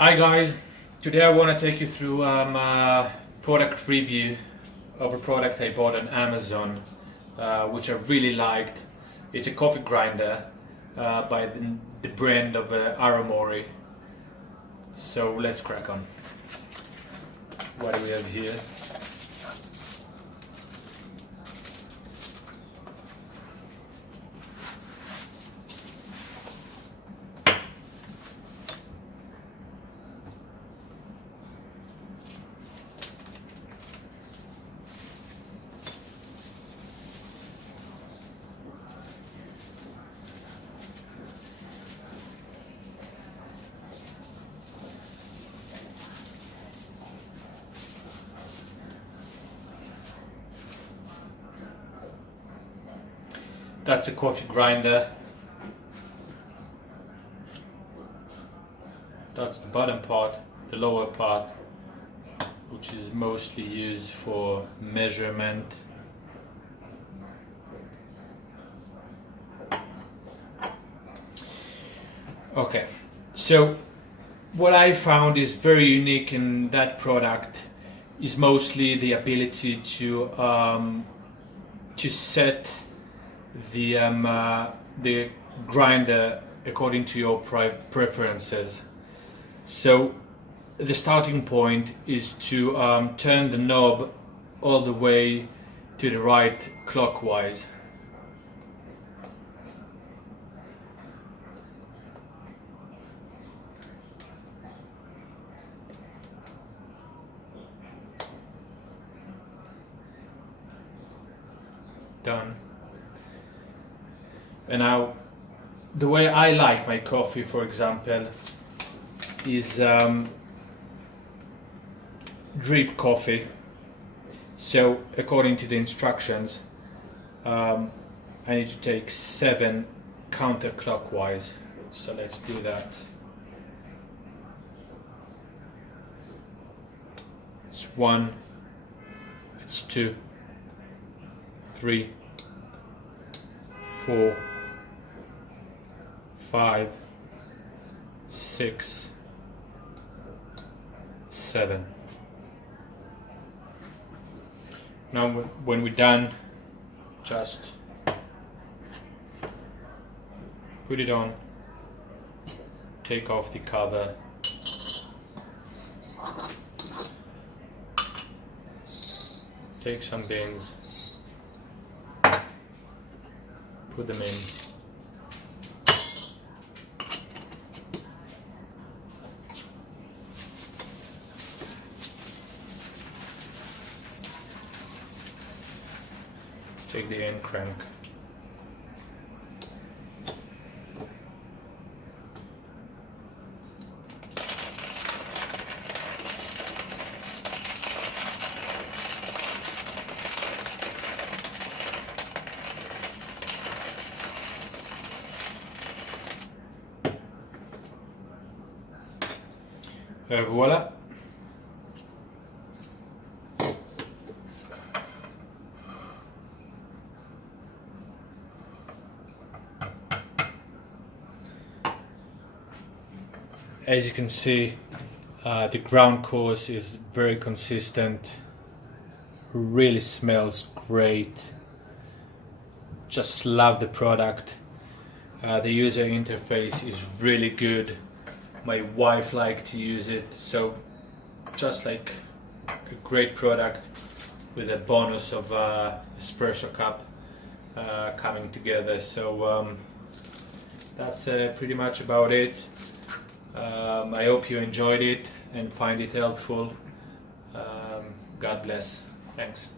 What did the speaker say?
Hi guys, today I want to take you through a product review of a product I bought on Amazon, which I really liked. It's a coffee grinder by the brand of AROMORY. So let's crack on. What do we have here? That's a coffee grinder. That's the bottom part, the lower part, which is mostly used for measurement. Okay, so what I found is very unique in that product is mostly the ability to set the grinder according to your preferences. So the starting point is to turn the knob all the way to the right clockwise. Done. And now, the way I like my coffee, for example, is drip coffee. So, according to the instructions, I need to take 7 counterclockwise. So let's do that. It's 1, it's 2, 3, 4, 5, 6, 7. Now when we're done, just put it on, take off the cover, take some beans, put them in. Take the end crank. Voilà. As you can see, the ground course is very consistent, really smells great, just love the product. The user interface is really good. My wife liked to use it, so just like a great product with a bonus of espresso cup coming together. So that's pretty much about it. I hope you enjoyed it and find it helpful. God bless. Thanks.